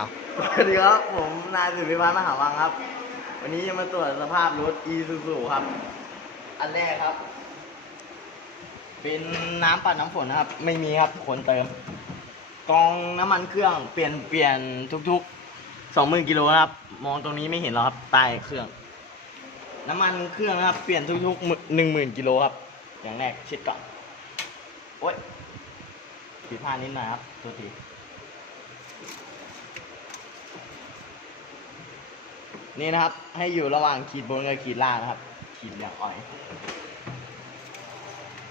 เอาสวัสดีครับ ผมนายสุริพัฒน์มหาวังครับ วันนี้จะมาตรวจสภาพรถ e s u z u ครับ อันแรกครับ เป็นน้ำปัดน้ำฝนนะครับ ไม่มีครับคนเติม กองน้ำมันเครื่องเปลี่ยนเปลี่ยนทุกๆสองหมื่นกิโลครับ มองตรงนี้ไม่เห็นหรอกครับใต้เครื่อง น้ำมันเครื่องครับ เปลี่ยนทุกๆหนึ่งหมื่นกิโลครับ อย่างแรกเช็ดก่อนโอ๊ยผิดพลาดนิดหน่อยครับตัวที นี่นะครับ ให้อยู่ระหว่างขีดบนกับขีดล่างนะครับ ขีดอย่างอ่อย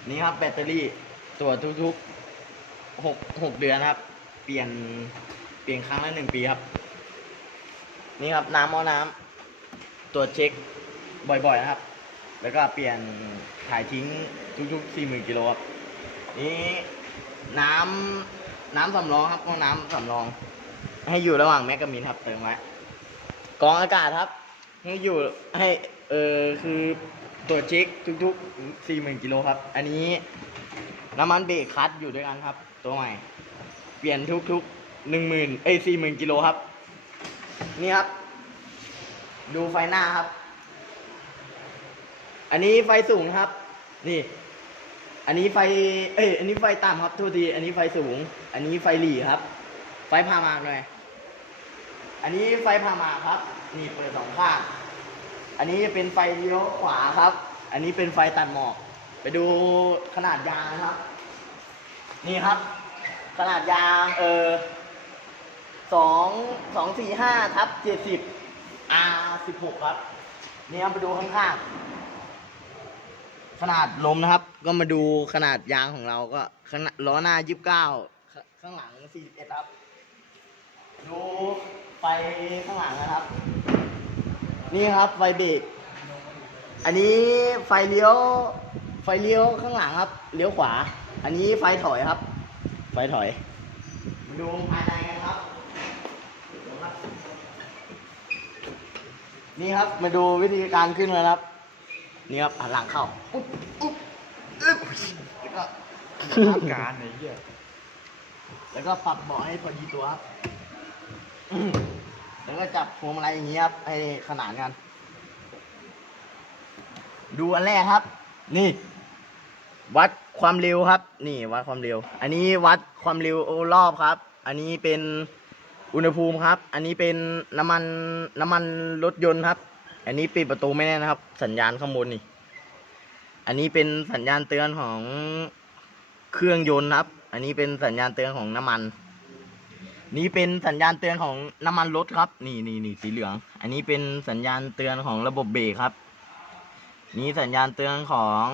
นี่ครับแบตเตอรี่ตรวจทุกๆหกหกเดือนครับ เปลี่ยนเปลี่ยนครั้งละหนึ่งปีครับ นี่ครับน้ำหม้อน้ำตรวจเช็คบ่อยๆนะครับ แล้วก็เปลี่ยนถ่ายทิ้งทุกๆสี่หมื่นกิโลครับนี่น้ำน้ำสำรองครับห้องน้ำสำรอง ให้อยู่ระหว่างแมกกามินครับเติมไว้ กองอากาศครับให้อยู่ให้เออคือตรวจเช็คทุกๆสี่หมื่นกิโลครับ อันนี้น้ำมันเบรกคัดอยู่ด้วยกันครับ ตัวใหม่ เปลี่ยนทุกๆหนึ่งหมื่นเอ้ยสี่หมื่นกิโลครับ นี่ครับ ดูไฟหน้าครับ อันนี้ไฟสูงครับ นี่ อันนี้ไฟ เอ้ย อันนี้ไฟต่ำครับโทษที อันนี้ไฟสูง อันนี้ไฟหลีครับ ไฟพามากหน่อย อันนี้ไฟพามาครับ นี่เปิดสองข้าง อันนี้เป็นไฟเลี้ยวขวาครับ อันนี้เป็นไฟตัดหมอก ไปดูขนาดยางนะครับ นี่ครับ ขนาดยางเออสองสองสี่ห้าทับเจ็ดสิบ R สิบหกครับ นี่ครับไปดูข้างๆ ขนาดลมนะครับ ก็มาดูขนาดยางของเราก็ขนาดล้อหน้ายี่สิบเก้าข้างหลังสี่สิบเอ็ดครับ ดูไฟข้างหลังนะครับ นี่ครับไฟเบรกอันนี้ไฟเลี้ยว ไฟเลี้ยวข้างหลังครับเลี้ยวขวา อันนี้ไฟถอยครับ ไฟถอยมาดูภายในกันครับ นี่ครับมาดูวิธีการขึ้นเลยนะครับ นี่ครับหันหลังเข้าอุ๊บอุ๊บอึ๊บแล้วก็การไหนเหี้ยแล้วก็ปรับเบาะให้พอดีตัวครับ แล้วก็จับพวงมาลัยอย่างนี้ครับให้ขนานกัน ดูอันแรกครับ นี่ วัดความเร็วครับ นี่วัดความเร็ว อันนี้วัดความเร็วรอบครับ อันนี้เป็นอุณหภูมิครับ อันนี้เป็นน้ำมันน้ำมันรถยนต์ครับ อันนี้ปิดประตูไม่แน่นะครับ สัญญาณข้างบนนี่ อันนี้เป็นสัญญาณเตือนของเครื่องยนต์ครับ อันนี้เป็นสัญญาณเตือนของน้ำมัน นี่เป็นสัญญาณเตือนของน้ำมันรถครับ นี่นี่นี่สีเหลือง อันนี้เป็นสัญญาณเตือนของระบบเบรกครับ นี่สัญญาณเตือนของ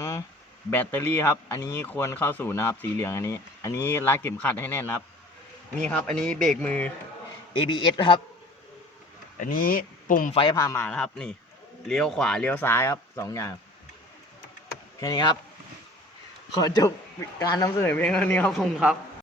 แบตเตอรี่ครับ อันนี้ควรเข้าสู่นะครับ สีเหลืองอันนี้ อันนี้รัดเข็มขัดให้แน่นครับ นี่ครับ อันนี้เบรกมือ ABS ครับ อันนี้ปุ่มไฟพามานะครับ นี่เลี้ยวขวาเลี้ยวซ้ายครับสองอย่างแค่นี้ครับ ขอจบการนำเสนอเพียงเท่านี้ครับผมครับ